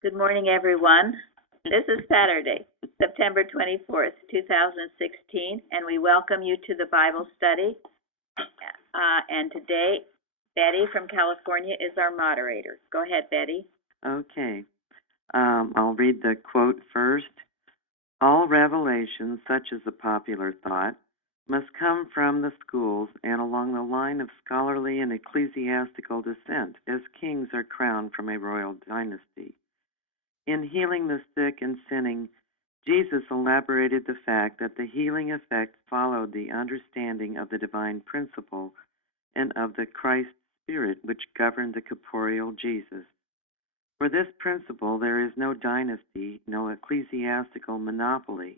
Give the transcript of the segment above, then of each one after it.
Good morning, everyone. This is Saturday, September 24th, 2016, and we welcome you to the Bible study. And today, Betty from California is our moderator. Go ahead, Betty. Okay. I'll read the quote first. All revelations, such as the popular thought, must come from the schools and along the line of scholarly and ecclesiastical descent, as kings are crowned from a royal dynasty. In healing the sick and sinning, Jesus elaborated the fact that the healing effect followed the understanding of the divine principle and of the Christ Spirit which governed the corporeal Jesus. For this principle there is no dynasty, no ecclesiastical monopoly.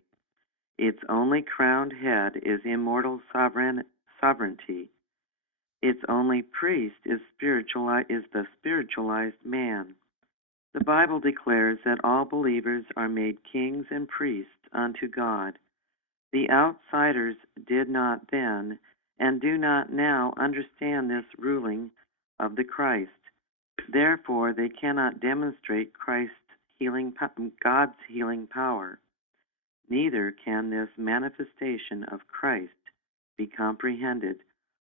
Its only crowned head is immortal sovereignty. Its only priest is the spiritualized man. The Bible declares that all believers are made kings and priests unto God. The outsiders did not then and do not now understand this ruling of the Christ. Therefore, they cannot demonstrate God's healing power. Neither can this manifestation of Christ be comprehended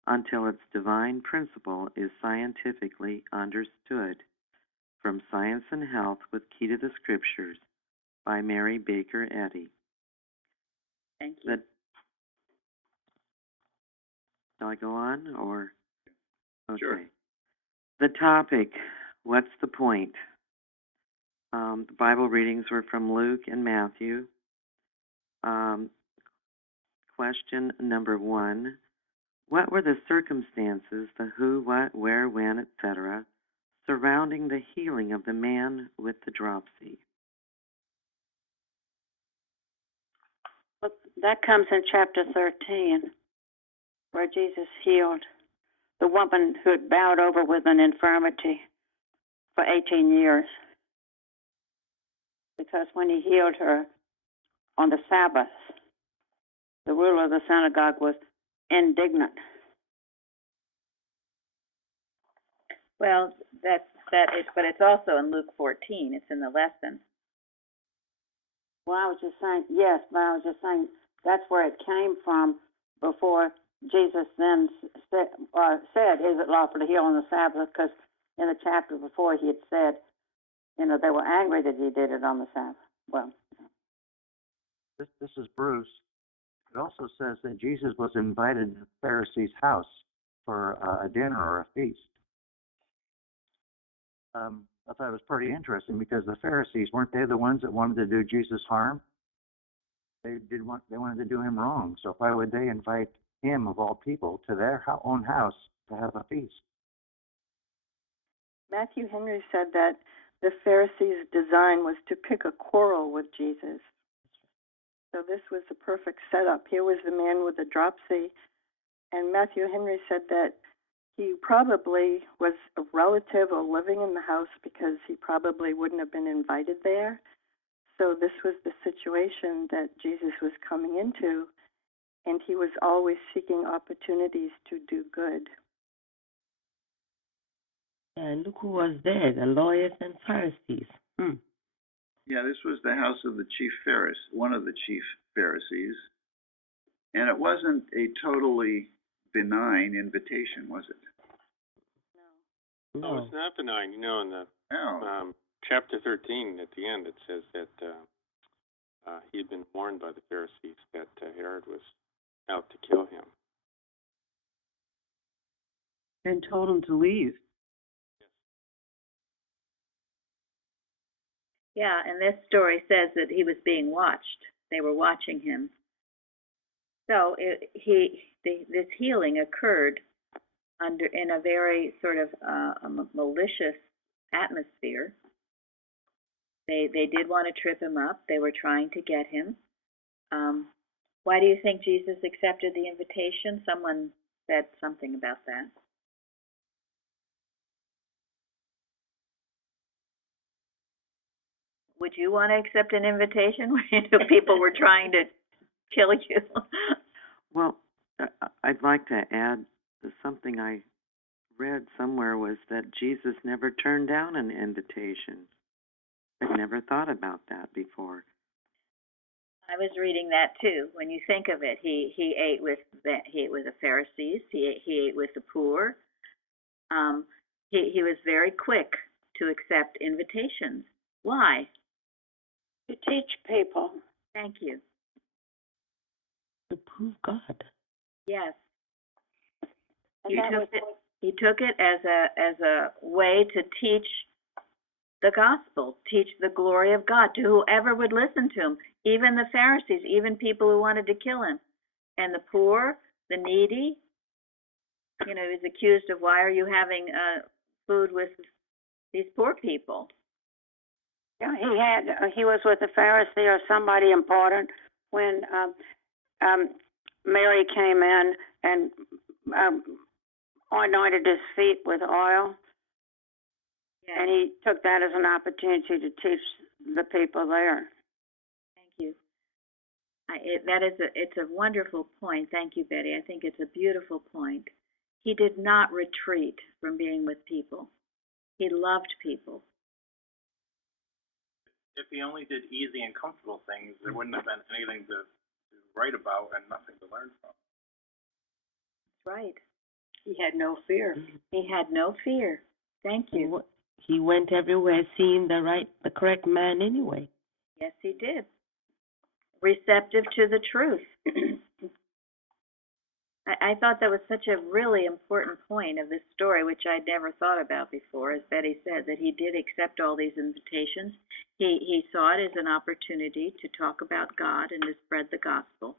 until its divine principle is scientifically understood. From Science and Health with Key to the Scriptures by Mary Baker Eddy. Thank you. Shall I go on, or? Okay. Sure. The topic, what's the point? The Bible readings were from Luke and Matthew. Question number 1, what were the circumstances, the who, what, where, when, etc., surrounding the healing of the man with the dropsy? Well, that comes in chapter 13, where Jesus healed the woman who had bowed over with an infirmity for 18 years. Because when he healed her on the Sabbath, the ruler of the synagogue was indignant. Well, that is, but it's also in Luke 14. It's in the lesson. Well, I was just saying, yes, but I was just saying that's where it came from before Jesus then said, is it lawful to heal on the Sabbath? Because in the chapter before he had said, they were angry that he did it on the Sabbath. Well, This is Bruce. It also says that Jesus was invited to the Pharisee's house for a dinner or a feast. I thought it was pretty interesting because the Pharisees, weren't they the ones that wanted to do Jesus harm? They wanted to do him wrong. So why would they invite him, of all people, to their own house to have a feast? Matthew Henry said that the Pharisees' design was to pick a quarrel with Jesus. So this was the perfect setup. Here was the man with the dropsy, and Matthew Henry said that he probably was a relative or living in the house because he probably wouldn't have been invited there. So this was the situation that Jesus was coming into, and he was always seeking opportunities to do good. And look who was there, the lawyers and Pharisees. Yeah, this was the house of the chief Pharisee, one of the chief Pharisees. And it wasn't a totally benign invitation, was it? No. It's not benign. In the No. chapter 13, at the end, it says that he had been warned by the Pharisees that Herod was out to kill him. And told him to leave. Yeah, and this story says that he was being watched. They were watching him. So this healing occurred in a very sort of malicious atmosphere. They did want to trip him up. They were trying to get him. Why do you think Jesus accepted the invitation? Someone said something about that. Would you want to accept an invitation when people were trying to kill you? Well, I'd like to add something I read somewhere was that Jesus never turned down an invitation. I'd never thought about that before. I was reading that too. When you think of it, he ate with the Pharisees. He ate with the poor. He was very quick to accept invitations. Why? To teach people. Thank you. To prove God. Yes. And He that took was it. He took it as a way to teach the gospel, teach the glory of God to whoever would listen to him, even the Pharisees, even people who wanted to kill him, and the poor, the needy. You know, he was accused of, why are you having food with these poor people? Yeah, he was with a Pharisee or somebody important when Mary came in and anointed his feet with oil, Yeah. and he took that as an opportunity to teach the people there. Thank you. It's a wonderful point. Thank you, Betty. I think it's a beautiful point. He did not retreat from being with people. He loved people. If he only did easy and comfortable things, there wouldn't have been anything to write about and nothing to learn from. That's right. He had no fear. He had no fear. Thank you. He went everywhere seeing the correct man anyway. Yes, he did. Receptive to the truth. I thought that was such a really important point of this story, which I'd never thought about before, as Betty said, that he did accept all these invitations. He saw it as an opportunity to talk about God and to spread the gospel.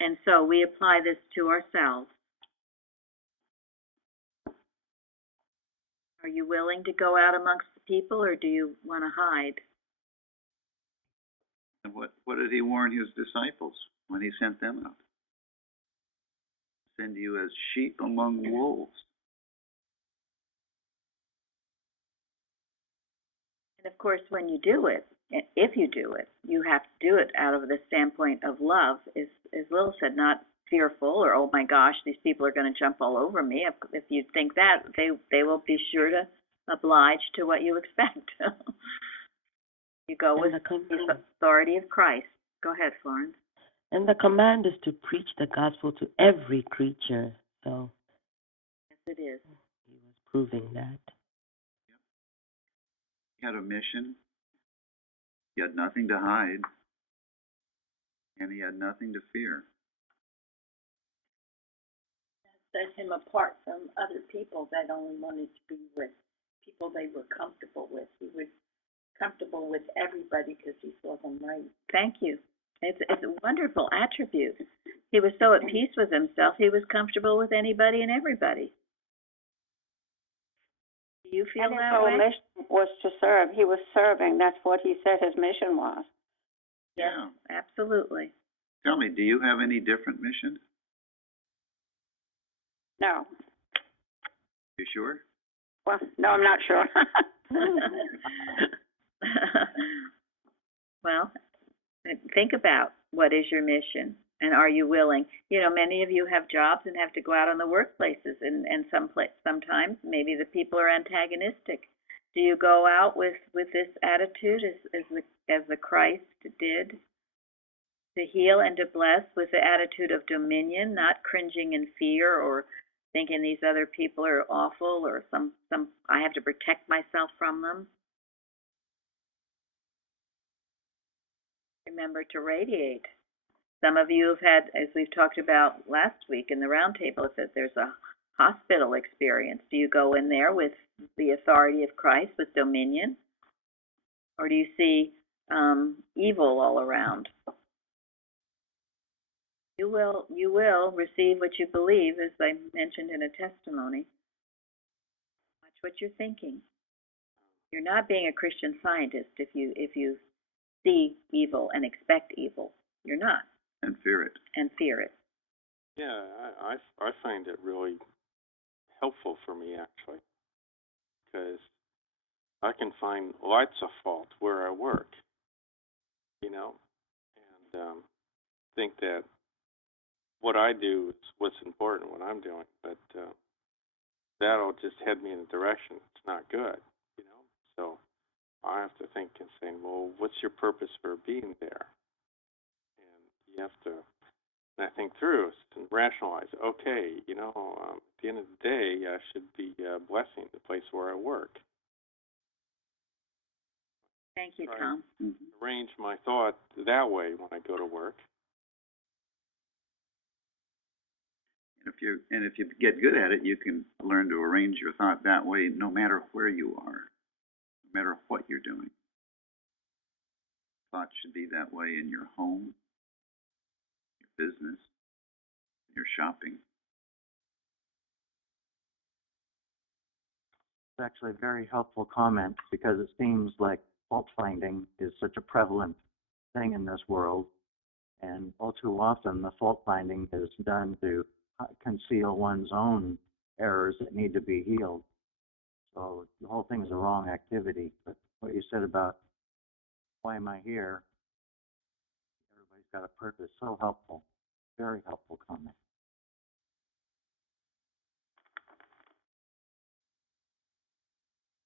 And so we apply this to ourselves. Are you willing to go out amongst the people, or do you want to hide? And what did he warn his disciples when he sent them out? Send you as sheep among wolves. And of course, when you do it, if you do it, you have to do it out of the standpoint of love, as Lil said, not fearful or, oh my gosh, these people are going to jump all over me. If you think that, they will be sure to oblige to what you expect. You go with the authority of Christ. Go ahead, Florence. And the command is to preach the gospel to every creature. So Yes, it is. he was proving that. He had a mission. He had nothing to hide. And he had nothing to fear. Set him apart from other people that only wanted to be with people they were comfortable with. He was comfortable with everybody because he saw them right. Thank you. It's a wonderful attribute. He was so at peace with himself, he was comfortable with anybody and everybody. Do you feel And his that whole way? mission was to serve. He was serving. That's what he said his mission was. Yeah. Absolutely. Tell me, do you have any different mission? No. You sure? Well, no, I'm not sure. Well, think about what is your mission and are you willing? You know, many of you have jobs and have to go out on the workplaces, and sometimes maybe the people are antagonistic. Do you go out with this attitude as the Christ did, to heal and to bless, with the attitude of dominion, not cringing in fear or thinking these other people are awful or some I have to protect myself from them? Remember to radiate. Some of you have had, as we've talked about last week in the roundtable, if there's a hospital experience, do you go in there with the authority of Christ, with dominion? Or do you see evil all around? You will receive what you believe, as I mentioned in a testimony. Watch what you're thinking. You're not being a Christian Scientist if you see evil and expect evil. You're not. And fear it. And fear it. Yeah, I find it really helpful for me, actually, because I can find lots of fault where I work, and think that what I do is what's important, what I'm doing, but that'll just head me in a direction that's not good, So I have to think and say, well, what's your purpose for being there? And you have to, and I think through and rationalize. Okay, at the end of the day, I should be blessing the place where I work. Thank you, Right. Tom. Arrange my thought that way when I go to work. And if you get good at it, you can learn to arrange your thought that way no matter where you are, no matter what you're doing. Thought should be that way in your home, your business, your shopping. It's actually a very helpful comment because it seems like fault finding is such a prevalent thing in this world, and all too often the fault finding is done to conceal one's own errors that need to be healed. So the whole thing is a wrong activity. But what you said about why am I here? Everybody's got a purpose. So helpful. Very helpful comment.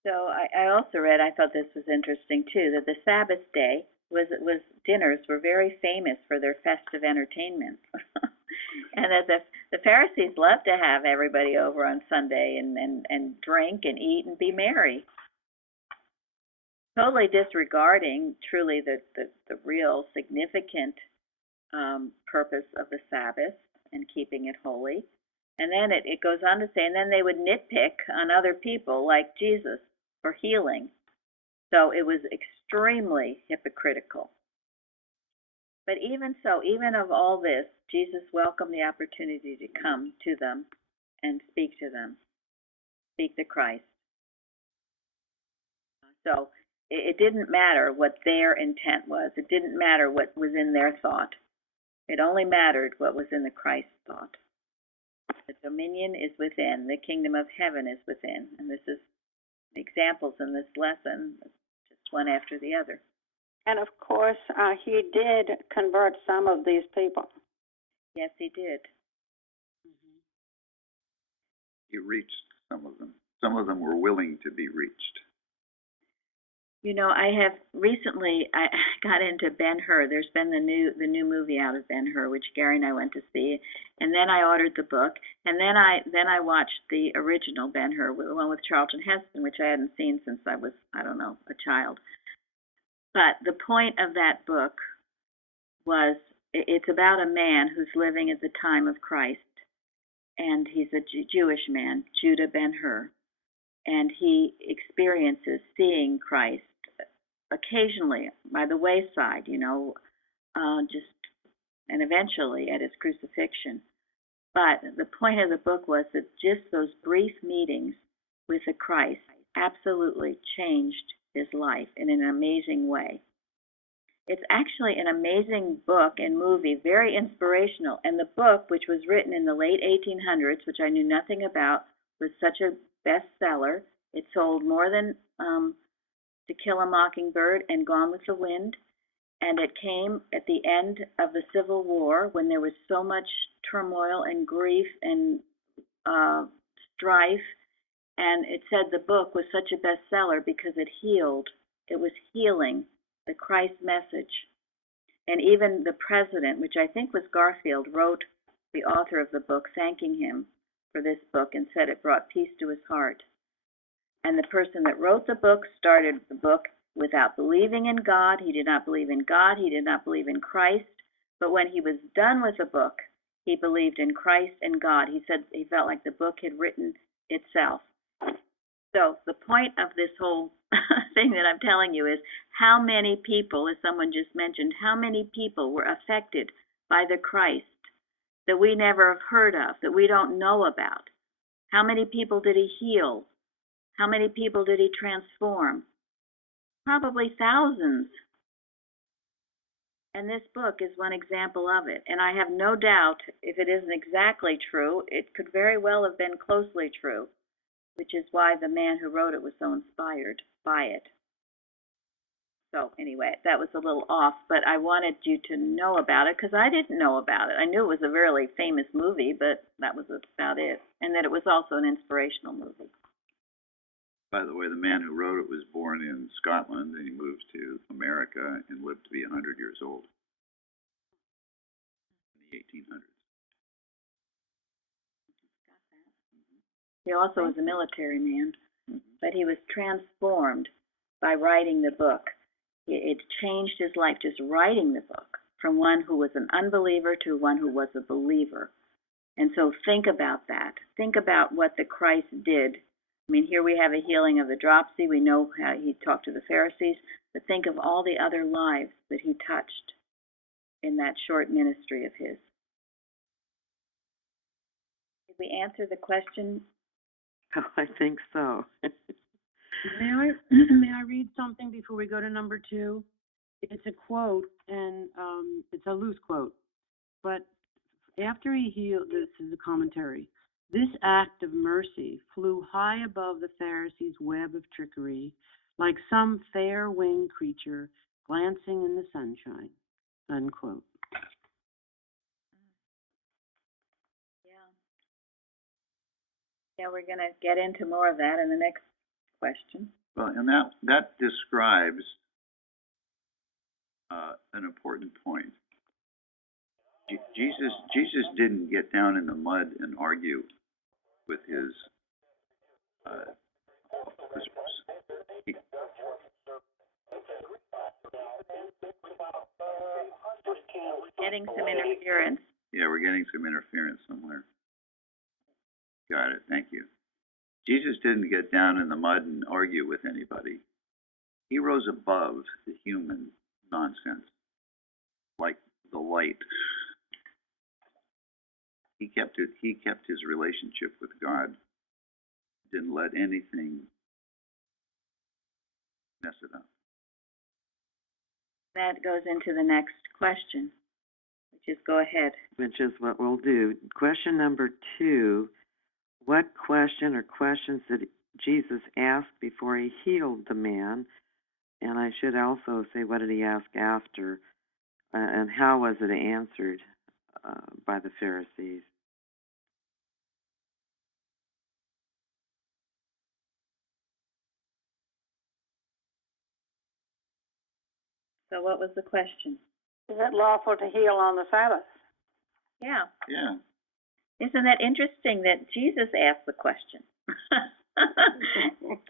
So I also read, I thought this was interesting too, that the Sabbath day was dinners were very famous for their festive entertainment. And that the Pharisees loved to have everybody over on Sunday and drink and eat and be merry. Totally disregarding truly the real significant purpose of the Sabbath and keeping it holy. And then it goes on to say, and then they would nitpick on other people like Jesus for healing. So it was extremely hypocritical. But even so, even of all this, Jesus welcomed the opportunity to come to them and speak to them, speak to Christ. So it didn't matter what their intent was. It didn't matter what was in their thought. It only mattered what was in the Christ thought. The dominion is within. The kingdom of heaven is within. And this is examples in this lesson, just one after the other. And of course, he did convert some of these people. Yes, he did. He reached some of them. Some of them were willing to be reached. You know, I have recently I got into Ben-Hur. There's been the new movie out of Ben-Hur, which Gary and I went to see, and then I ordered the book, and then I watched the original Ben-Hur, the one with Charlton Heston, which I hadn't seen since I was, I don't know, a child. But the point of that book was it's about a man who's living at the time of Christ, and he's a Jewish man, Judah Ben-Hur, and he experiences seeing Christ occasionally by the wayside, and eventually at his crucifixion. But the point of the book was that just those brief meetings with the Christ absolutely changed his life in an amazing way. It's actually an amazing book and movie, very inspirational. And the book, which was written in the late 1800s, which I knew nothing about, was such a bestseller. It sold more than To Kill a Mockingbird and Gone with the Wind. And it came at the end of the Civil War when there was so much turmoil and grief and strife. And it said the book was such a bestseller because it healed. It was healing the Christ message. And even the president, which I think was Garfield, wrote the author of the book thanking him for this book and said it brought peace to his heart. And the person that wrote the book started the book without believing in God. He did not believe in God. He did not believe in Christ. But when he was done with the book, he believed in Christ and God. He said he felt like the book had written itself. So the point of this whole thing that I'm telling you is how many people, as someone just mentioned, how many people were affected by the Christ that we never have heard of, that we don't know about? How many people did he heal? How many people did he transform? Probably thousands. And this book is one example of it. And I have no doubt, if it isn't exactly true, it could very well have been closely true, which is why the man who wrote it was so inspired by it. So anyway, that was a little off, but I wanted you to know about it because I didn't know about it. I knew it was a really famous movie, but that was about it. And that it was also an inspirational movie. By the way, the man who wrote it was born in Scotland, and he moved to America and lived to be 100 years old in the 1800s. He also was a military man, but he was transformed by writing the book. It changed his life just writing the book, from one who was an unbeliever to one who was a believer. And so think about that. Think about what the Christ did. I mean, here we have a healing of the dropsy. We know how he talked to the Pharisees, but think of all the other lives that he touched in that short ministry of his. Did we answer the question? Oh, I think so. May I read something before we go to number 2? It's a quote, and it's a loose quote. But after he healed, this is a commentary. This act of mercy flew high above the Pharisees' web of trickery, like some fair winged creature glancing in the sunshine. Unquote. Yeah, we're going to get into more of that in the next question. Well, and that describes an important point. Jesus didn't get down in the mud and argue with his Getting some interference. Yeah, we're getting some interference somewhere. Got it. Thank you. Jesus didn't get down in the mud and argue with anybody. He rose above the human nonsense, like the light. He kept his relationship with God. Didn't let anything mess it up. That goes into the next question, which is go ahead. Which is what we'll do. Question number 2, what question or questions did Jesus ask before he healed the man? And I should also say, what did he ask after? And how was it answered by the Pharisees? So what was the question? Is it lawful to heal on the Sabbath? Yeah. Yeah. Isn't that interesting that Jesus asked the question?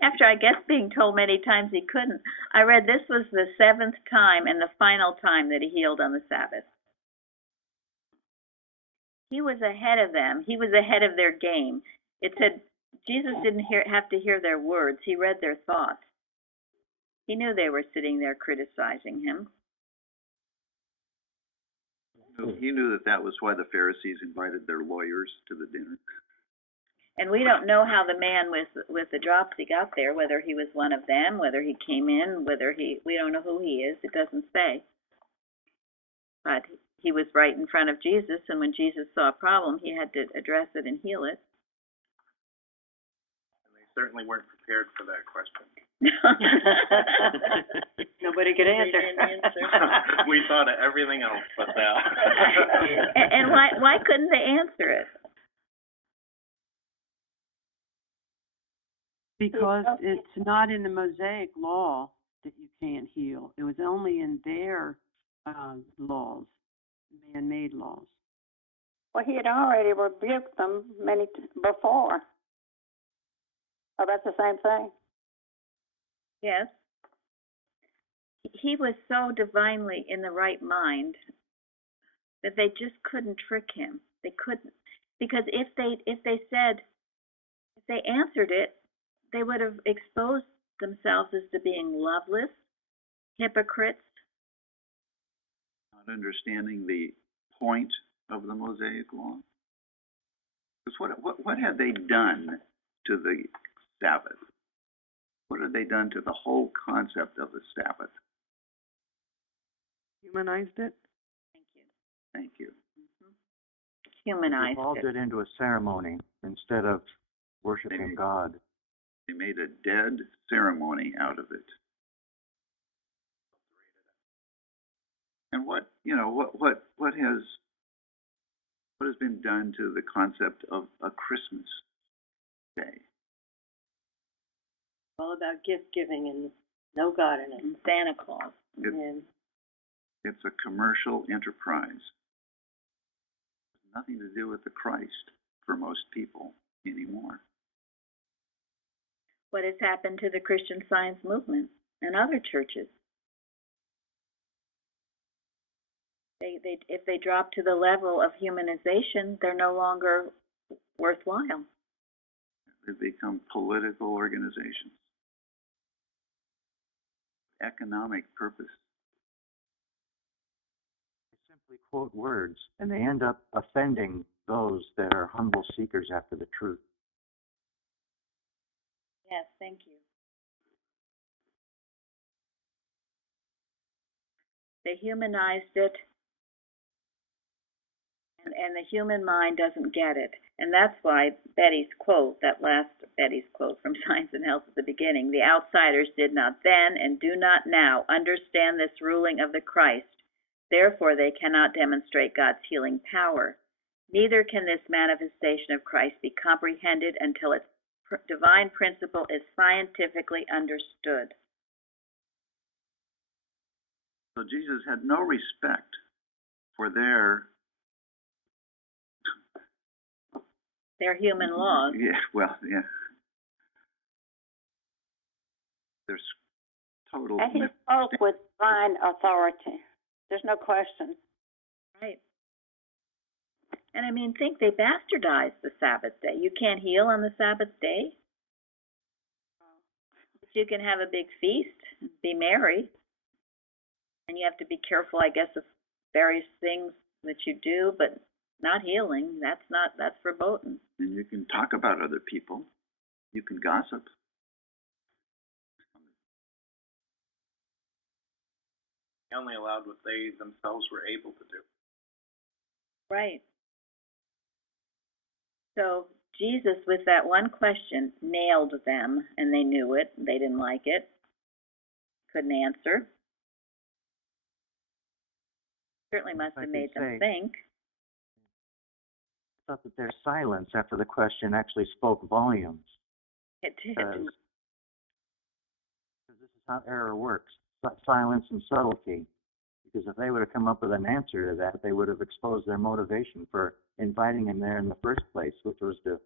After, I guess, being told many times he couldn't. I read this was the 7th time and the final time that he healed on the Sabbath. He was ahead of them. He was ahead of their game. It said Jesus didn't have to hear their words. He read their thoughts. He knew they were sitting there criticizing him. He knew that was why the Pharisees invited their lawyers to the dinner. And we don't know how the man with the dropsy got there, whether he was one of them, whether he came in, we don't know who he is. It doesn't say. But he was right in front of Jesus, and when Jesus saw a problem, he had to address it and heal it. And they certainly weren't prepared for that question. Nobody could answer. We thought of everything else but that. And why couldn't they answer it? Because it's not in the Mosaic law that you can't heal. It was only in their laws, man-made laws. Well, he had already rebuked them before. Oh, that's the same thing. Yes. He was so divinely in the right mind that they just couldn't trick him. They couldn't, because if they answered it, they would have exposed themselves as to being loveless, hypocrites. Not understanding the point of the Mosaic law. Because what had they done to the Sabbath? What had they done to the whole concept of the Sabbath? Humanized it? Thank you. Humanized Evolved it into a ceremony instead of worshiping God. They made a dead ceremony out of it. And what has been done to the concept of a Christmas day? All about gift giving and no God in it. And Santa Claus. It, And it's a commercial enterprise. Nothing to do with the Christ for most people anymore. What has happened to the Christian Science movement and other churches? If they drop to the level of humanization, they're no longer worthwhile. They become political organizations. Economic purpose. They simply quote words, and they end up offending those that are humble seekers after the truth. Yes, thank you. They humanized it, and the human mind doesn't get it. And that's why Betty's quote, that last Betty's quote from Science and Health at the beginning, the outsiders did not then and do not now understand this ruling of the Christ. Therefore, they cannot demonstrate God's healing power. Neither can this manifestation of Christ be comprehended until its divine principle is scientifically understood. So Jesus had no respect for their human laws. Yeah, well, yeah. There's total. And he spoke with divine authority. There's no question. Right. And I mean, think they bastardized the Sabbath day. You can't heal on the Sabbath day. But you can have a big feast, be merry. And you have to be careful, I guess, of various things that you do, but not healing. That's verboten. And you can talk about other people. You can gossip. They only allowed what they themselves were able to do. Right. So Jesus, with that one question, nailed them, and they knew it. They didn't like it. Couldn't answer. Certainly must have made them think. I thought that their silence after the question actually spoke volumes. It did. Because this is how error works, silence and subtlety. Because if they would have come up with an answer to that, they would have exposed their motivation for inviting him there in the first place, which was to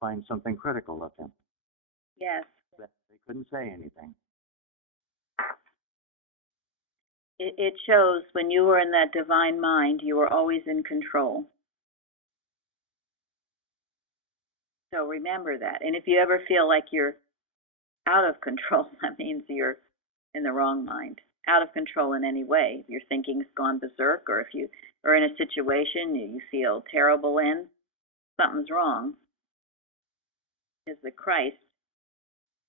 find something critical of him. Yes. They couldn't say anything. It shows when you were in that divine mind, you were always in control. So remember that. And if you ever feel like you're out of control, that means you're in the wrong mind. Out of control in any way. If your thinking's gone berserk, or if you are in a situation you feel terrible in, something's wrong. Because the Christ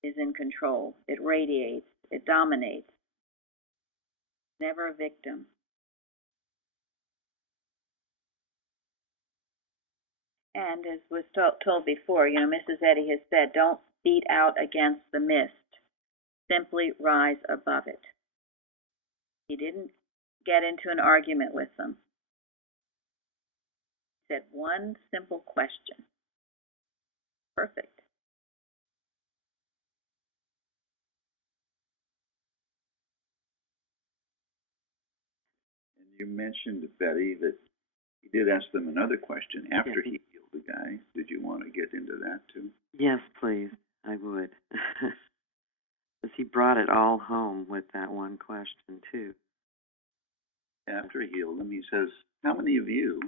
is in control. It radiates. It dominates. Never a victim. And as was told before, Mrs. Eddy has said, don't beat out against the mist. Simply rise above it. He didn't get into an argument with them. He said one simple question. Perfect. And you mentioned, Betty, that he did ask them another question after he healed the guy. Did you want to get into that too? Yes, please. I would. Because he brought it all home with that one question, too. After he healed him, he says, how many of you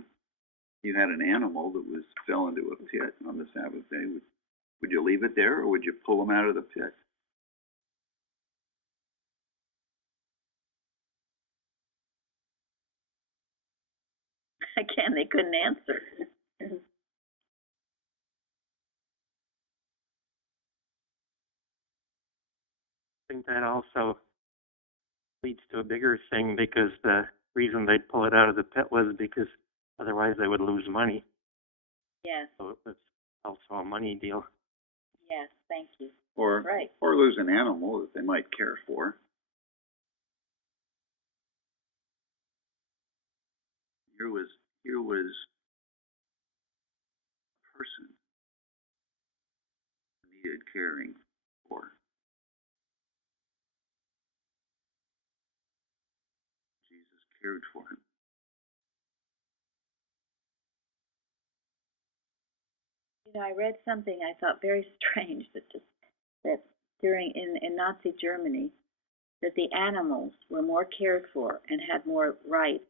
had an animal that fell into a pit on the Sabbath day? Would you leave it there, or would you pull him out of the pit? Again, they couldn't answer. I think that also leads to a bigger thing, because the reason they'd pull it out of the pit was because otherwise they would lose money. Yes. So it was also a money deal. Yes, thank you. Or lose an animal that they might care for. Here was a person who needed caring for. cared for him. You know, I read something I thought very strange that during in Nazi Germany that the animals were more cared for and had more rights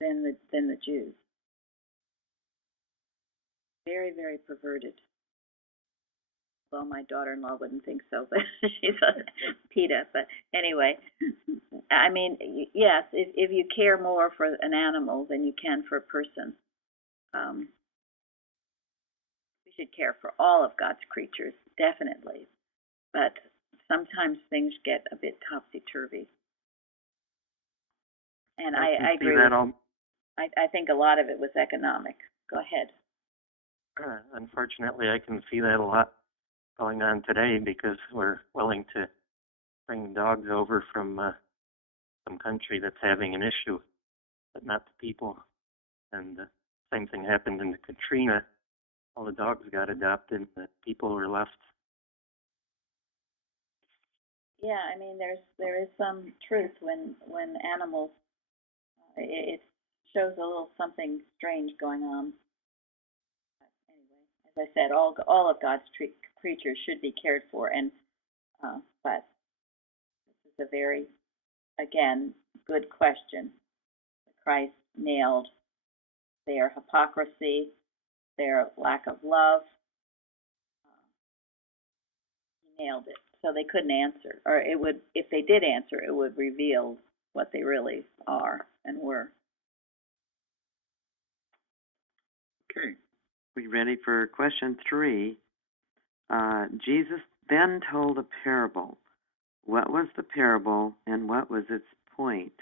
than the Jews. Very, very perverted. Well, my daughter-in-law wouldn't think so, but she's a PETA. But anyway, I mean, yes, if you care more for an animal than you can for a person, we should care for all of God's creatures, definitely. But sometimes things get a bit topsy-turvy. And I agree with you. I think a lot of it was economic. Go ahead. Unfortunately, I can see that a lot going on today because we're willing to bring dogs over from some country that's having an issue, but not the people. And the same thing happened in the Katrina. All the dogs got adopted, and the people were left. Yeah, I mean, there is some truth when animals, it shows a little something strange going on. As I said, all of God's creatures should be cared for, and but this is a very, again, good question. Christ nailed their hypocrisy, their lack of love. He nailed it. So they couldn't answer, or it would, if they did answer, it would reveal what they really are and were. Okay. We ready for question 3? Jesus then told a parable. What was the parable and what was its point?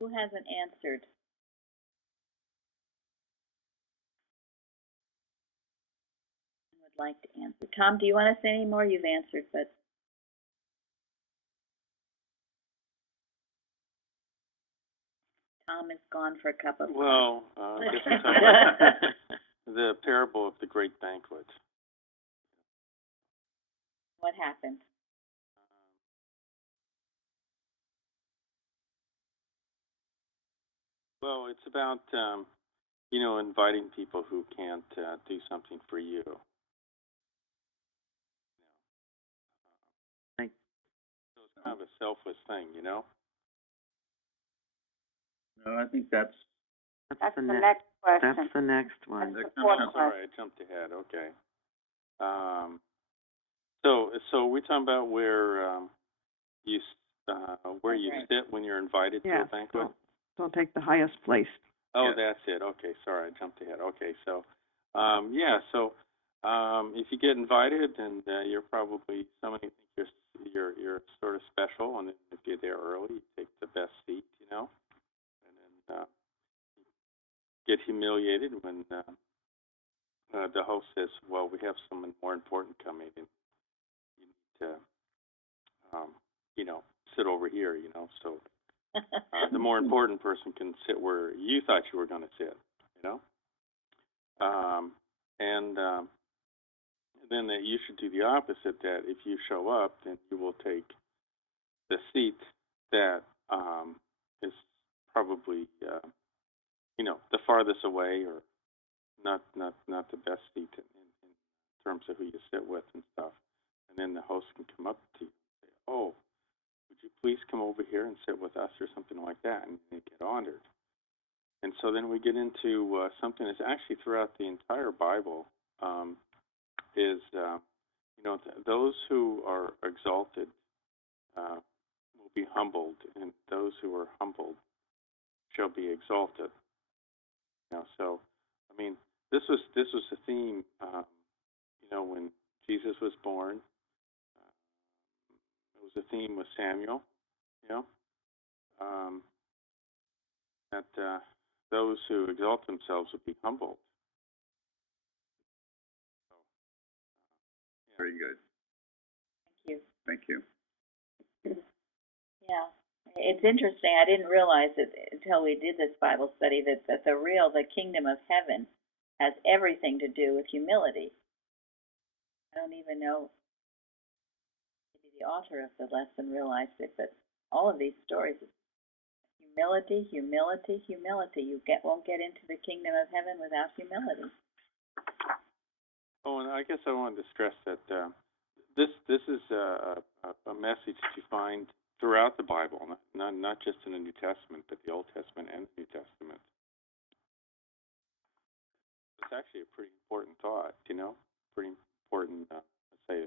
Who hasn't answered? And would like to answer. Tom, do you want to say any more? You've answered, but Tom is gone for a cup of Well, just to tell you, the parable of the great banquet. what happened? Well, it's about inviting people who can't do something for you. Thank- So it's kind of a selfless thing, you know. No, I think that's That's the the next. next question. That's the next one. That's the That fourth comes Sorry, question. I jumped ahead. Okay. So we're talking about where you Right. sit when you're invited to a banquet. Don't take the highest place. Oh, Yeah. that's it. Okay, sorry, I jumped ahead. Okay, so if you get invited, and you're probably somebody thinks you're sort of special, and if you're there early, you take the best seat, and then get humiliated when the host says, "Well, we have someone more important coming, and you need to, sit over here," so. The more important person can sit where you thought you were going to sit, and then that you should do the opposite. That if you show up, then you will take the seat that is probably the farthest away, or not the best seat in terms of who you sit with and stuff. And then the host can come up to you and say, "Oh, would you please come over here and sit with us," or something like that, and they get honored. And so then we get into something that's actually throughout the entire Bible, is, those who are exalted will be humbled, and those who are humbled shall be exalted. So, I mean, this was the theme, when Jesus was born. It was a theme with Samuel, that those who exalt themselves will be humbled. very good. Thank Thank you. Yeah. It's interesting. I didn't realize it until we did this Bible study that the kingdom of heaven has everything to do with humility. I don't even know, maybe the author of the lesson realized it, but all of these stories, humility, humility, humility. You won't get into the kingdom of heaven without humility. Oh, and I guess I wanted to stress that this is a message that you find throughout the Bible, not just in the New Testament, but the Old Testament and the New Testament. It's actually a pretty important thought, pretty important, let's say,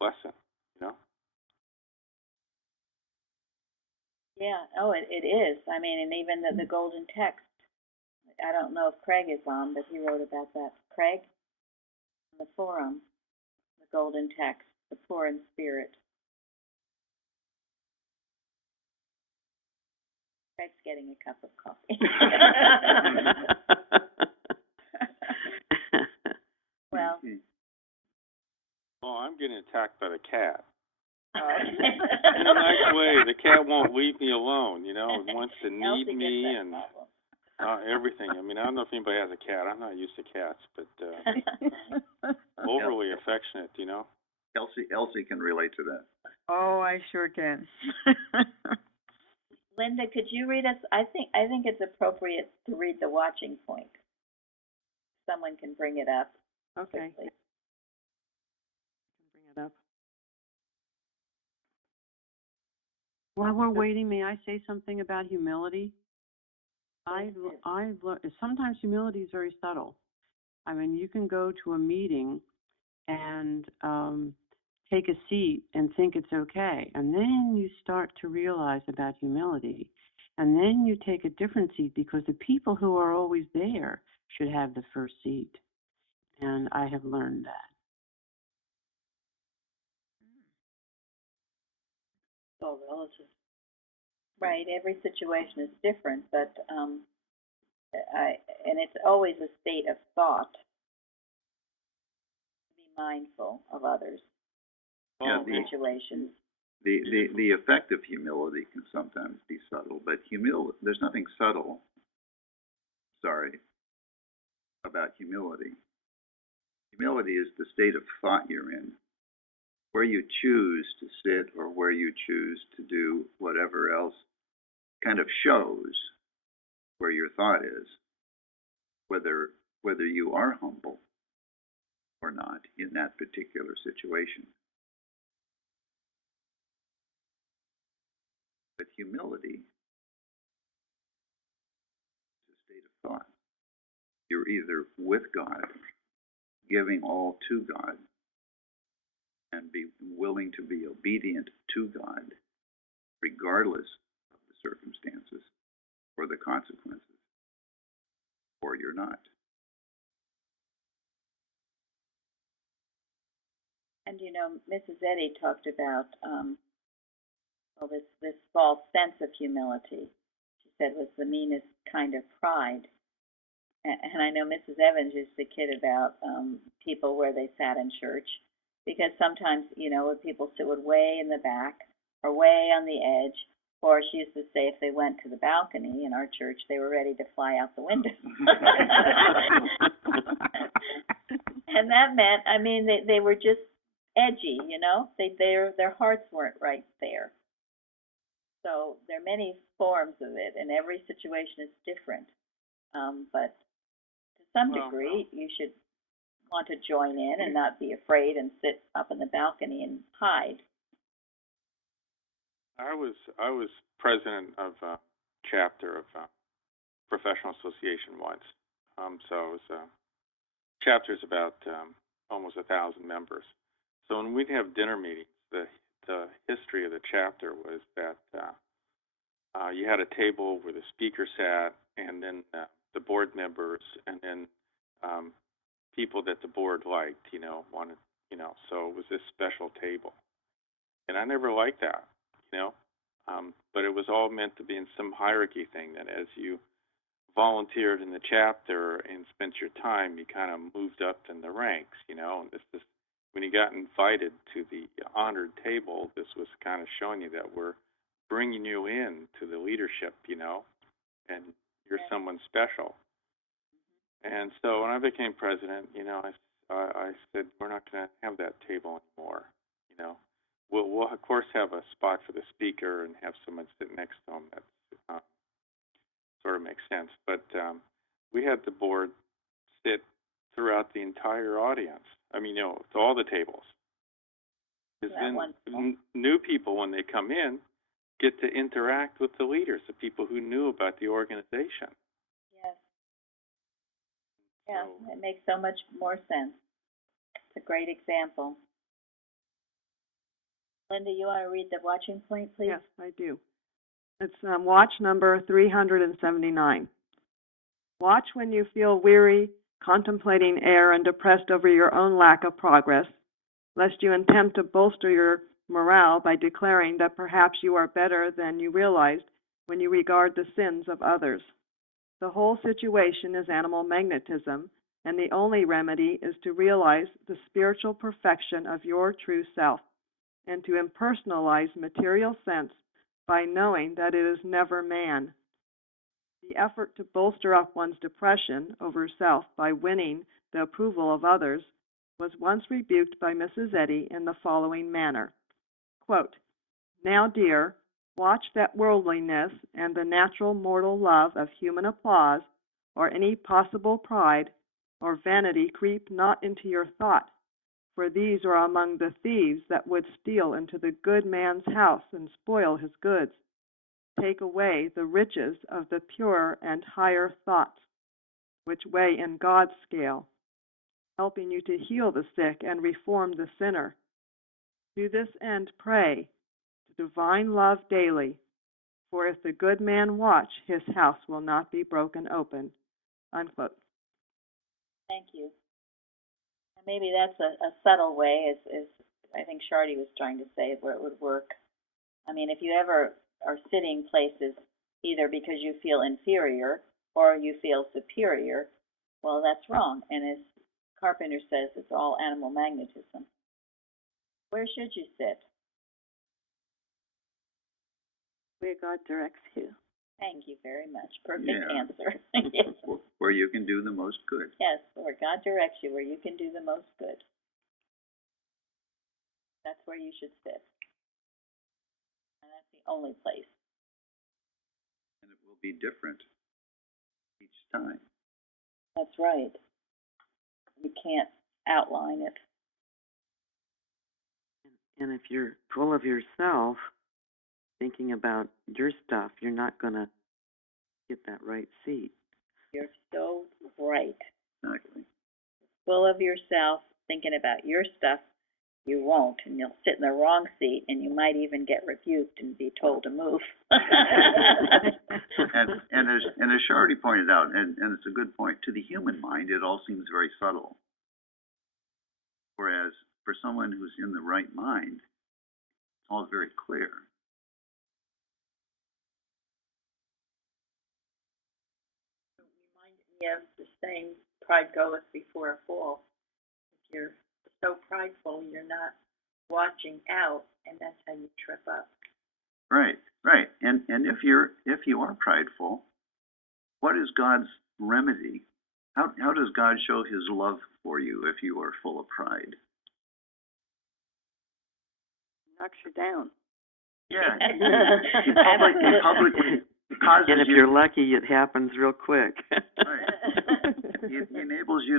lesson, Yeah, oh, it is. I mean, and even the golden text. I don't know if Craig is on, but he wrote about that. Craig, on the forum, the golden text, the poor in spirit. Craig's getting a cup of coffee. Well, I'm getting attacked by the cat. oh. In a nice way. The cat won't leave me alone, It wants to Elsie need gets me that and problem. everything. I mean, I don't know if anybody has a cat. I'm not used to cats, but overly affectionate, Elsie can relate to that. Oh, I sure can. Linda, could you read us? I think it's appropriate to read the watching point. Someone can bring it up. Okay. Quickly. Bring it up. While we're waiting, may I say something about humility? I've learned sometimes humility is very subtle. I mean, you can go to a meeting and take a seat and think it's okay, and then you start to realize about humility, and then you take a different seat because the people who are always there should have the first seat, and I have learned that. It's all relative. Right. Every situation is different, but and it's always a state of thought. Be mindful of others. Yeah, Situations. the effect of humility can sometimes be subtle, but there's nothing subtle, about humility. Humility is the state of thought you're in, where you choose to sit or where you choose to do whatever else kind of shows where your thought is, whether you are humble or not in that particular situation. But humility is a state of thought. You're either with God, giving all to God, and be willing to be obedient to God, regardless of the circumstances or the consequences, or you're not. And Mrs. Eddy talked about this false sense of humility. She said was the meanest kind of pride. And I know Mrs. Evans used to kid about people where they sat in church, because sometimes people sit way in the back or way on the edge. Or she used to say if they went to the balcony in our church, they were ready to fly out the window. And that meant, I mean, they were just edgy, their hearts weren't right there. So there are many forms of it, and every situation is different. But to some degree, you should want to join in and not be afraid and sit up in the balcony and hide. I was president of a chapter of a professional association once. So it was chapter's about almost 1,000 members. So when we'd have dinner meetings, the history of the chapter was that you had a table where the speaker sat, and then the board members, and then people that the board liked, wanted, so it was this special table. And I never liked that, but it was all meant to be in some hierarchy thing, that as you volunteered in the chapter and spent your time, you kind of moved up in the ranks, and this when you got invited to the honored table, this was kind of showing you that we're bringing you in to the leadership, and you're someone special. And so when I became president, I I said, we're not going to have that table anymore. You know, we'll of course have a spot for the speaker and have someone sit next to him. That sort of makes sense. But we had the board sit throughout the entire audience. I mean, you know, to all the tables. Because then new people, when they come in, get to interact with the leaders, the people who knew about the organization. Yes. Yeah, it makes so much more sense. It's a great example. Linda, you want to read the watching point, please? Yes, I do. It's watch number 379. Watch when you feel weary, contemplating error, and depressed over your own lack of progress, lest you attempt to bolster your morale by declaring that perhaps you are better than you realized when you regard the sins of others. The whole situation is animal magnetism, and the only remedy is to realize the spiritual perfection of your true self, and to impersonalize material sense by knowing that it is never man. The effort to bolster up one's depression over self by winning the approval of others was once rebuked by Mrs. Eddy in the following manner. Quote, "Now, dear, watch that worldliness and the natural mortal love of human applause or any possible pride or vanity creep not into your thought, for these are among the thieves that would steal into the good man's house and spoil his goods, take away the riches of the purer and higher thoughts, which weigh in God's scale, helping you to heal the sick and reform the sinner. To this end pray to divine love daily, for if the good man watch, his house will not be broken open." Unquote. Thank you. And maybe that's a subtle way, as I think Shardy was trying to say, where it would work. I mean, if you ever are sitting places either because you feel inferior or you feel superior, well, that's wrong. And as Carpenter says, it's all animal magnetism. Where should you sit? Where God directs you. Thank you very much. Perfect Yeah. answer. Yes. Where you can do the most good. Yes, where God directs you, where you can do the most good. That's where you should sit. And that's the only place. And it will be different each time. That's right. You can't outline it. And if you're full of yourself, thinking about your stuff, you're not going to get that right seat. You're so right. Exactly. Full of yourself, thinking about your stuff, you won't, and you'll sit in the wrong seat, and you might even get rebuked and be told to move. and as Shardy pointed out, and it's a good point, to the human mind, it all seems very subtle. Whereas for someone who's in the right mind, it's all very clear. Yes, the saying, pride goeth before a fall. If you're so prideful, you're not watching out, and that's how you trip up. Right. And if you are prideful, what is God's remedy? How does God show his love for you if you are full of pride? Knocks you down. Yeah. He publicly causes and if you, you're lucky, it happens real quick. Right. He enables you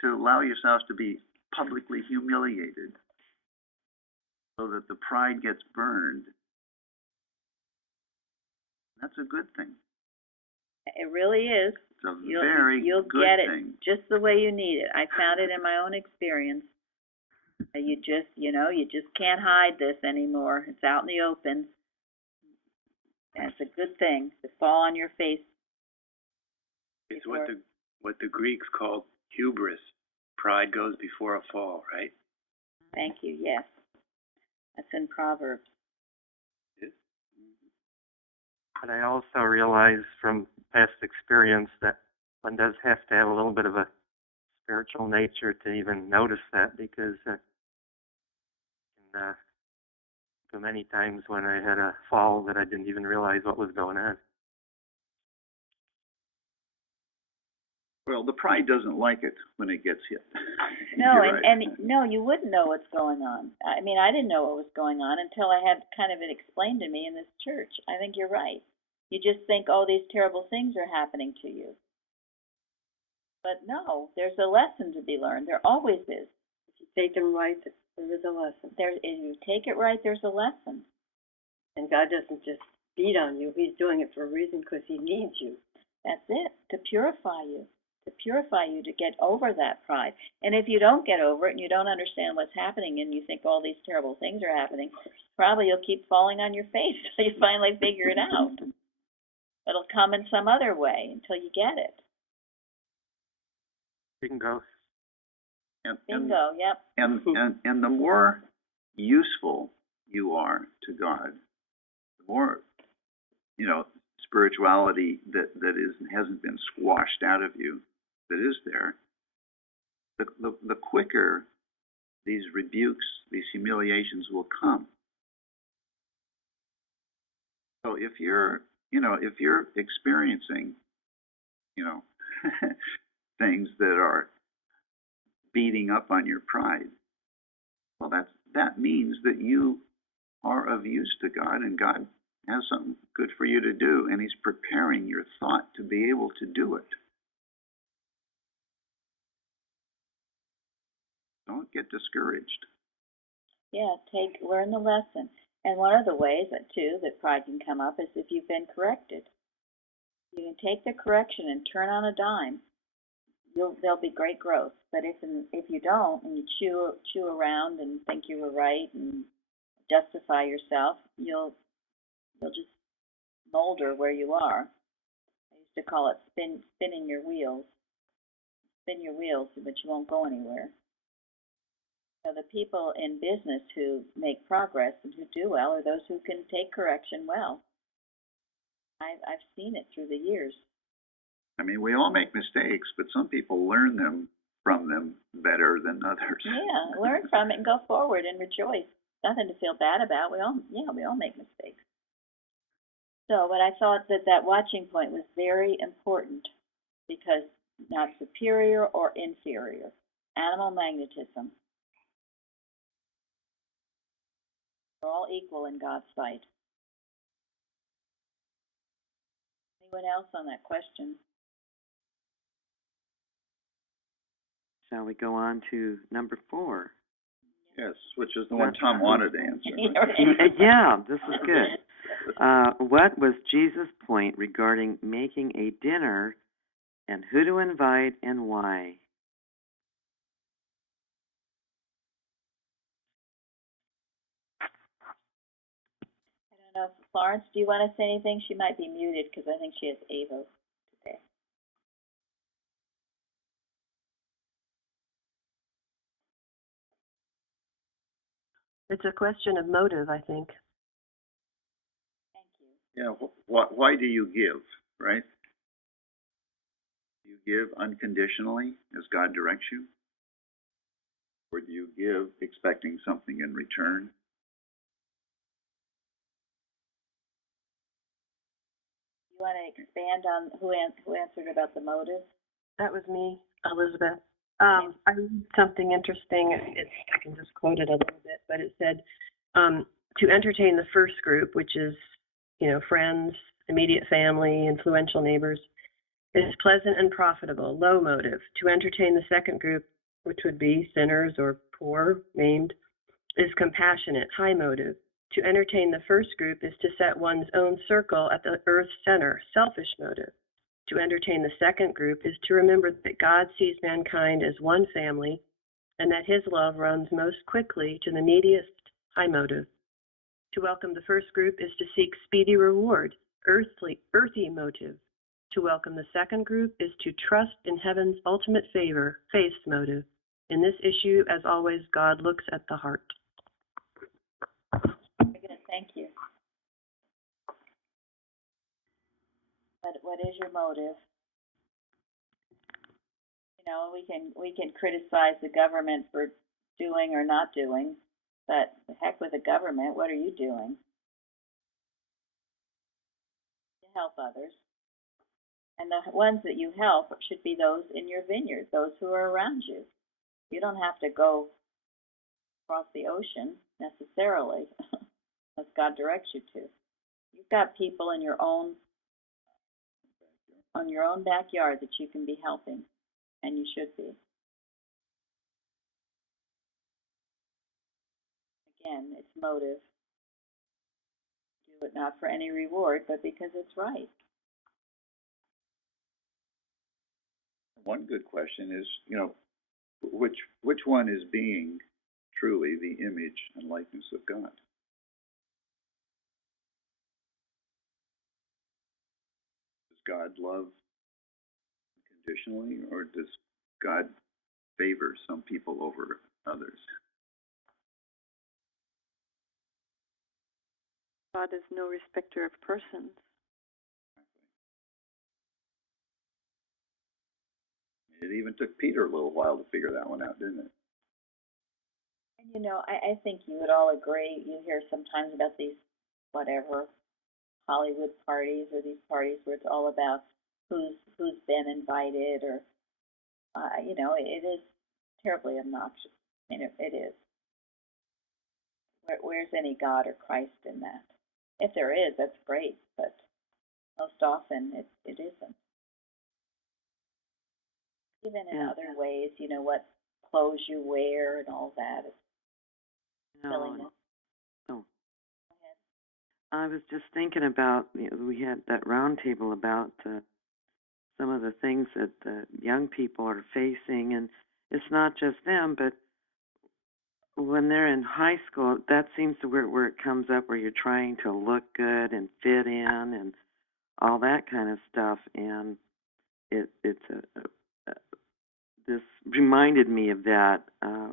to allow yourself to be publicly humiliated so that the pride gets burned. That's a good thing. It really is. It's a very you'll good get it thing. just the way you need it. I found it in my own experience. You just can't hide this anymore. It's out in the open. And it's a good thing to fall on your face. It's what the Greeks called hubris. Pride goes before a fall, right? Thank you. Yes, that's in Proverbs. But I also realize from past experience that one does have to have a little bit of a spiritual nature to even notice that, because so many times when I had a fall that I didn't even realize what was going on. Well, the pride doesn't like it when it gets hit. No, You're right. and no, you wouldn't know what's going on. I mean, I didn't know what was going on until I had kind of it explained to me in this church. I think you're right. You just think, oh, these terrible things are happening to you. But no, there's a lesson to be learned. There always is. If you take them right, there is a lesson. If you take it right, there's a lesson. And God doesn't just beat on you. He's doing it for a reason because he needs you. That's it, to purify you. To purify you, to get over that pride. And if you don't get over it and you don't understand what's happening and you think all these terrible things are happening, probably you'll keep falling on your face till you finally figure it out. It'll come in some other way until you get it. Bingo. Bingo, yep. And the more useful you are to God, the more, spirituality that hasn't been squashed out of you, that is there, the quicker these rebukes, these humiliations will come. So if you're experiencing, things that are beating up on your pride, well, that means that you are of use to God, and God has something good for you to do, and he's preparing your thought to be able to do it. Don't get discouraged. Yeah, learn the lesson. And one of the ways that pride can come up is if you've been corrected. You can take the correction and turn on a dime. There'll be great growth. But if you don't, and you chew around and think you were right and justify yourself, you'll just molder where you are. I used to call it spinning your wheels. Spin your wheels, but you won't go anywhere. So the people in business who make progress and who do well are those who can take correction well. I've seen it through the years. I mean, we all make mistakes, but some people learn from them better than others. Yeah, learn from it and go forward and rejoice. Nothing to feel bad about. We all make mistakes. So, but I thought that watching point was very important because not superior or inferior. Animal magnetism. We're all equal in God's sight. Anyone else on that question? Shall we go on to number 4? Yes, which is the one Tom wanted to answer. Yeah, this is good. What was Jesus' point regarding making a dinner and who to invite and why? I don't know. Florence, do you want to say anything? She might be muted because I think she has AVO today. It's a question of motive, I think. Thank you. Yeah, why do you give, right? Do you give unconditionally as God directs you? Or do you give expecting something in return? You want to expand on who answered about the motive? That was me, Elizabeth. I read something interesting. I can just quote it a little bit, but it said, to entertain the first group, which is, friends, immediate family, influential neighbors, is pleasant and profitable, low motive. To entertain the second group, which would be sinners or poor, maimed, is compassionate, high motive. To entertain the first group is to set one's own circle at the earth's center, selfish motive. To entertain the second group is to remember that God sees mankind as one family and that his love runs most quickly to the neediest, high motive. To welcome the first group is to seek speedy reward, earthy motive. To welcome the second group is to trust in heaven's ultimate favor, faith motive. In this issue, as always, God looks at the heart. Very good, thank you. What is your motive? We can criticize the government for doing or not doing, but the heck with the government, what are you doing to help others? And the ones that you help should be those in your vineyard, those who are around you. You don't have to go across the ocean necessarily, unless God directs you to. You've got people in your own backyard that you can be helping, and you should be. Again, it's motive. Do it not for any reward, but because it's right. One good question is, which one is being truly the image and likeness of God? Does God love unconditionally, or does God favor some people over others? God is no respecter of persons. It even took Peter a little while to figure that one out, didn't it? And I think you would all agree, you hear sometimes about these, whatever, Hollywood parties or these parties where it's all about who's been invited or, it is terribly obnoxious. It is. Where's any God or Christ in that? If there is, that's great, but most often it isn't. Even in other ways, what clothes you wear and all that is silliness. Oh, I was just thinking about, we had that round table about some of the things that the young people are facing, and it's not just them, but when they're in high school, that seems to where it comes up, where you're trying to look good and fit in and all that kind of stuff, and it's this reminded me of that,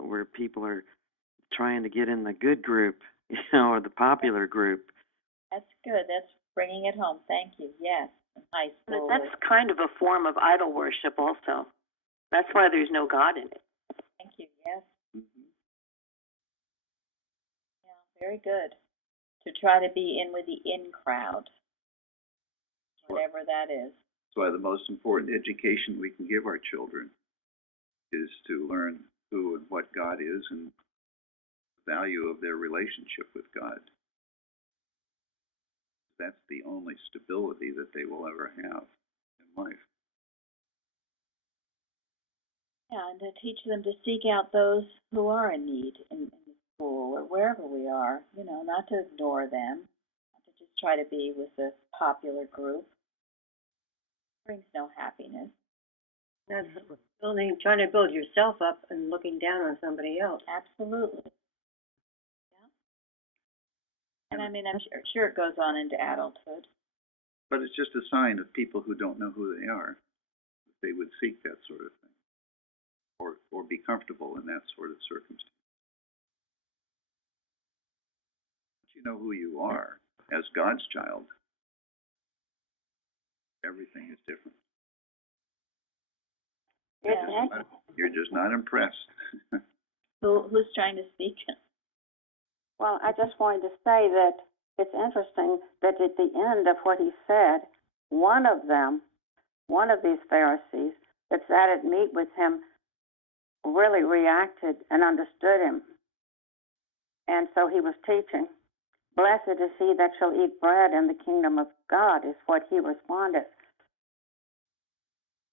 where people are trying to get in the good group, or the popular group. That's good. That's bringing it home. Thank you. Yes, in high school. That's kind of a form of idol worship also. That's why there's no God in it. Thank you. Yes. Yeah, very good. To try to be in with the in crowd, whatever that is. That's why the most important education we can give our children is to learn who and what God is and the value of their relationship with God. That's the only stability that they will ever have in life. Yeah, and to teach them to seek out those who are in need in the school or wherever we are, not to ignore them, not to just try to be with the popular group. It brings no happiness. That's trying to build yourself up and looking down on somebody else. Absolutely. Yeah. And I'm sure it goes on into adulthood. But it's just a sign of people who don't know who they are. They would seek that sort of thing, or be comfortable in that sort of circumstance. Once you know who you are as God's child, everything is different. You're just not impressed. Who's trying to speak? Well, I just wanted to say that it's interesting that at the end of what he said, one of these Pharisees that sat at meat with him really reacted and understood him. And so he was teaching. Blessed is he that shall eat bread in the kingdom of God, is what he responded.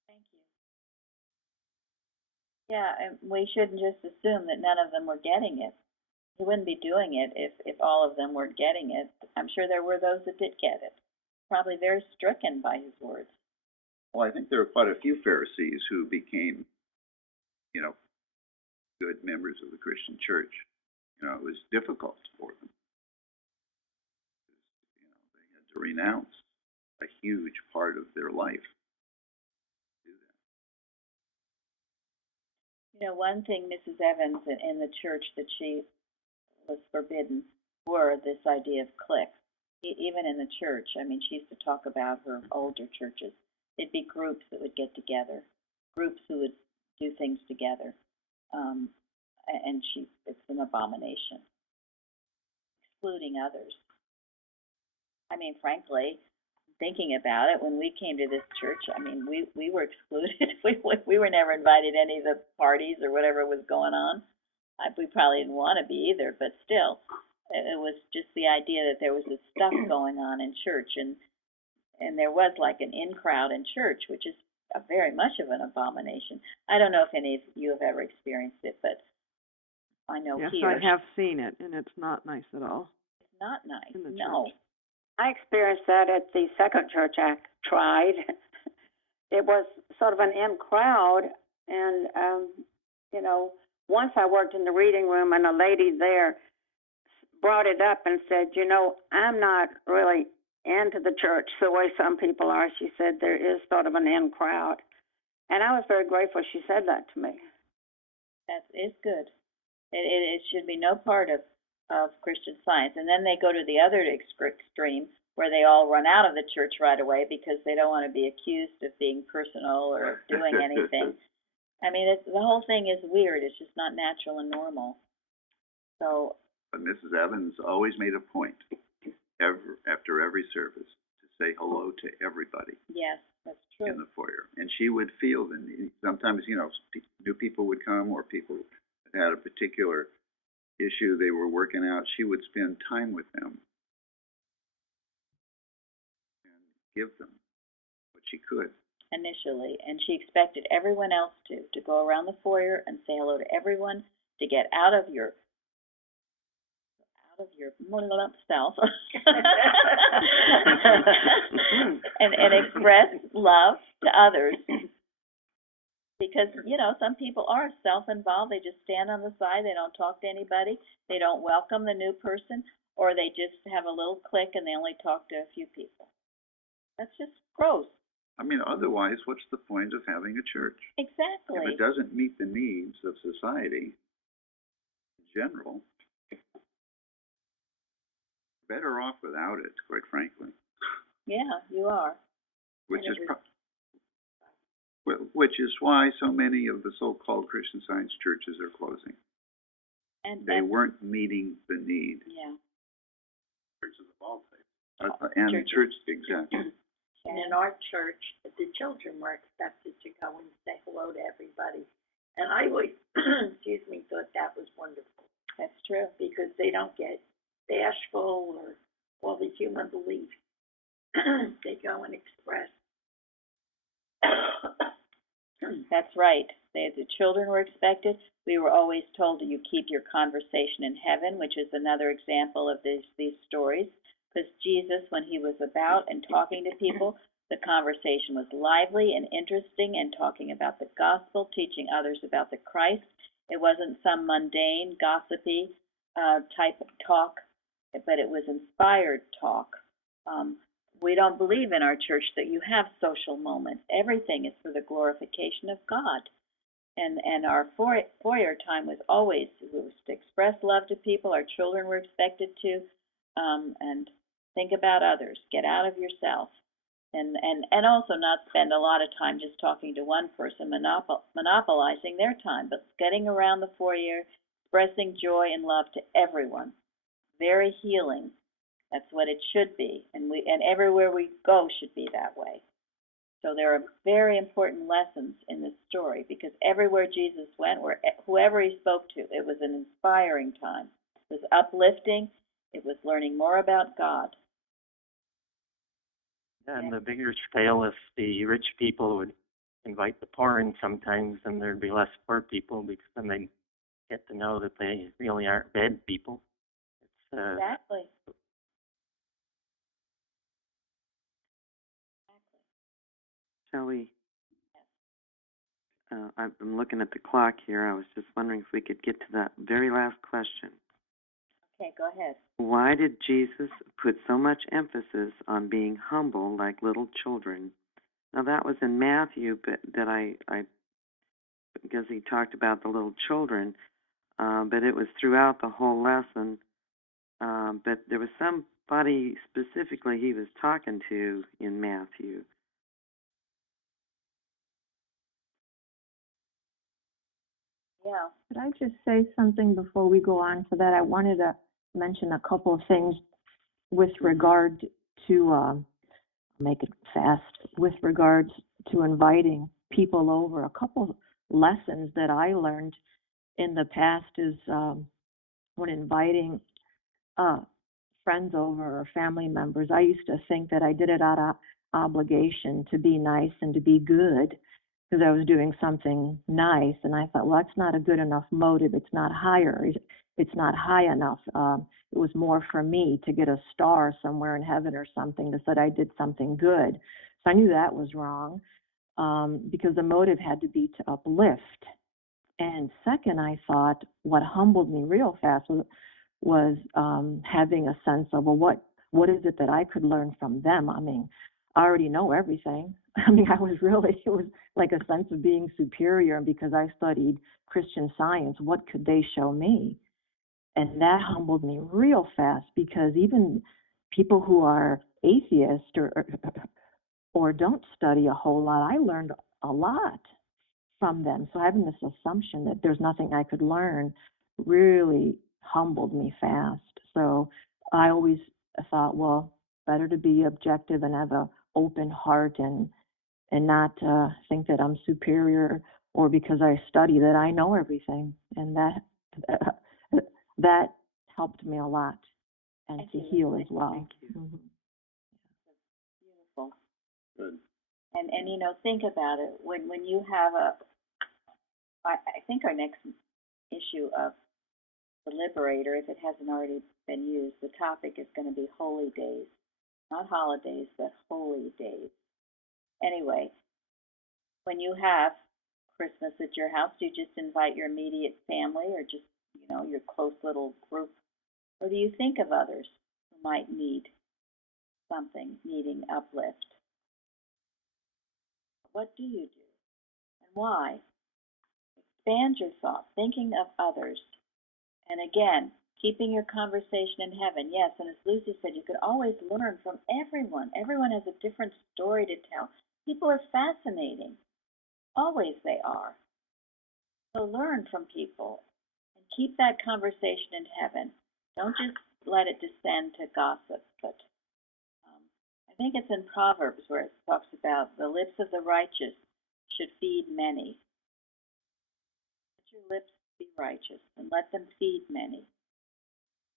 Thank you. Yeah, and we shouldn't just assume that none of them were getting it. He wouldn't be doing it if all of them weren't getting it. I'm sure there were those that did get it. Probably very stricken by his words. Well, I think there are quite a few Pharisees who became, good members of the Christian church. It was difficult for them. They had to renounce a huge part of their life to do that. One thing Mrs. Evans in the church that she was forbidden were this idea of cliques. Even in the church, she used to talk about her older churches. It'd be groups that would get together, groups who would do things together. And it's an abomination. Excluding others. Frankly, thinking about it, when we came to this church, I mean, we were excluded. We were never invited to any of the parties or whatever was going on. We probably didn't want to be either, but still, it was just the idea that there was this stuff going on in church, and there was like an in crowd in church, which is very much of an abomination. I don't know if any of you have ever experienced it, but I know Yes, here I have seen it, and it's not nice at all. it's not nice. In the No. church. I experienced that at the second church I tried. It was sort of an in crowd, and once I worked in the reading room, and a lady there brought it up and said, I'm not really into the church the way some people are. She said there is sort of an in crowd, and I was very grateful she said that to me. That is good. It should be no part of Christian Science. And then they go to the other extreme where they all run out of the church right away because they don't want to be accused of being personal or of doing anything. I mean, the whole thing is weird. It's just not natural and normal. So. But Mrs. Evans always made a point after every service to say hello to everybody. Yes, that's true. In the foyer, and she would feel the need. Sometimes, new people would come, or people that had a particular issue they were working out. She would spend time with them and give them what she could. Initially, and she expected everyone else to go around the foyer and say hello to everyone, to get out of your self and express love to others, because some people are self-involved. They just stand on the side, they don't talk to anybody, they don't welcome the new person, or they just have a little clique and they only talk to a few people. That's just gross. I mean, otherwise, what's the point of having a church? Exactly. If it doesn't meet the needs of society in general, better off without it, quite frankly. Yeah, you are. Which is why so many of the so-called Christian Science churches are closing. And they weren't meeting the need. Yeah. Churches of all types. And church, exactly. And in our church, the children were expected to go and say hello to everybody. And I always, thought that was wonderful. That's true. Because they don't get bashful or all the human beliefs. They go and express. That's right. The children were expected. We were always told that you keep your conversation in heaven, which is another example of these stories. Because Jesus, when he was about and talking to people, the conversation was lively and interesting and talking about the gospel, teaching others about the Christ. It wasn't some mundane, gossipy type of talk, but it was inspired talk. We don't believe in our church that you have social moments. Everything is for the glorification of God. And our foyer time was always to express love to people. Our children were expected to, and think about others. Get out of yourself. And also not spend a lot of time just talking to one person, monopolizing their time, but getting around the foyer, expressing joy and love to everyone. Very healing. That's what it should be. And everywhere we go should be that way. So there are very important lessons in this story, because everywhere Jesus went, whoever he spoke to, it was an inspiring time. It was uplifting. It was learning more about God. And the bigger scale, if the rich people would invite the poor in sometimes, then there'd be less poor people, because then they'd get to know that they really aren't bad people. Exactly. Shall we? I'm looking at the clock here. I was just wondering if we could get to that very last question. Okay, go ahead. Why did Jesus put so much emphasis on being humble like little children? Now that was in Matthew, but because he talked about the little children, but it was throughout the whole lesson. But there was somebody specifically he was talking to in Matthew. Yeah. Could I just say something before we go on to that? I wanted to mention a couple of things with regard to make it fast with regards to inviting people over. A couple lessons that I learned in the past is when inviting friends over or family members, I used to think that I did it out of obligation to be nice and to be good because I was doing something nice. And I thought, well, that's not a good enough motive. It's not high enough. It was more for me to get a star somewhere in heaven or something that said I did something good. So I knew that was wrong because the motive had to be to uplift. And second, I thought what humbled me real fast was having a sense of, well, what is it that I could learn from them? I mean, I already know everything. I mean, it was like a sense of being superior. And because I studied Christian Science, what could they show me? And that humbled me real fast because even people who are atheists or don't study a whole lot, I learned a lot from them. So having this assumption that there's nothing I could learn really humbled me fast. So I always thought, well, better to be objective and have an open heart and not think that I'm superior or because I study that I know everything. And that helped me a lot and to heal as well. Thank you. Mm-hmm. Beautiful. Good. And you know, think about it. When you have I think our next issue of the Liberator, if it hasn't already been used, the topic is going to be holy days. Not holidays, but holy days. Anyway, when you have Christmas at your house, do you just invite your immediate family or just, your close little group? Or do you think of others who might need something, needing uplift? What do you do? And why? Expand your thought, thinking of others. And again, keeping your conversation in heaven. Yes, and as Lucy said, you could always learn from everyone. Everyone has a different story to tell. People are fascinating. Always they are. So learn from people and keep that conversation in heaven. Don't just let it descend to gossip. But I think it's in Proverbs where it talks about the lips of the righteous should feed many. Let your lips be righteous and let them feed many.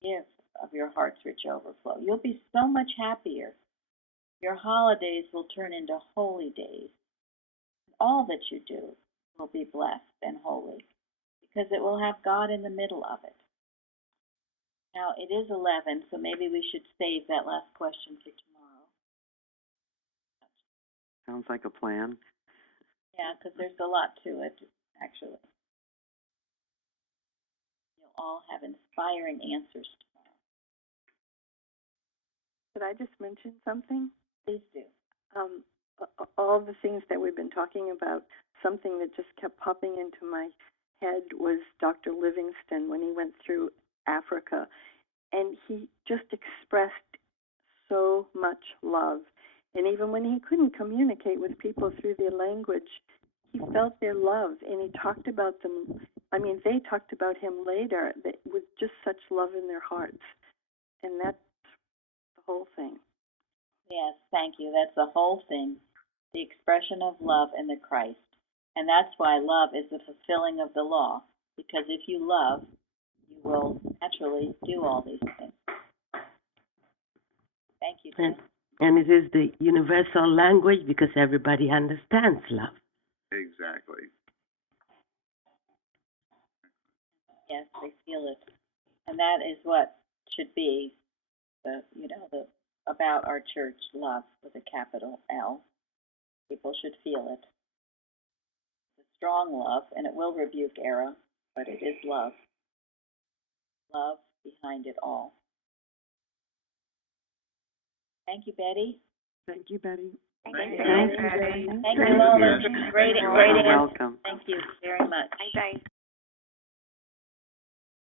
Give of your heart's rich overflow. You'll be so much happier. Your holidays will turn into holy days. All that you do will be blessed and holy because it will have God in the middle of it. Now, it is 11, so maybe we should save that last question for tomorrow. Sounds like a plan. Yeah, because there's a lot to it, actually. You'll all have inspiring answers tomorrow. Could I just mention something? Please do. All the things that we've been talking about, something that just kept popping into my head was Dr. Livingston when he went through Africa. And he just expressed so much love. And even when he couldn't communicate with people through their language, he felt their love. And he talked about them. I mean, they talked about him later with just such love in their hearts. And that's the whole thing. Yes, thank you. That's the whole thing, the expression of love in the Christ. And that's why love is the fulfilling of the law, because if you love, you will naturally do all these things. Thank you, Jen. And it is the universal language because everybody understands love. Exactly. Yes, they feel it. And that is what should be the about our church, love with a capital L. People should feel it. It's a strong love, and it will rebuke error, but it is love. Love behind it all. Thank you, Betty. Thank you, Betty. Thank you, Betty. Thank you, Lola. Yes. Great You're answer. welcome. Thank you very much. Bye.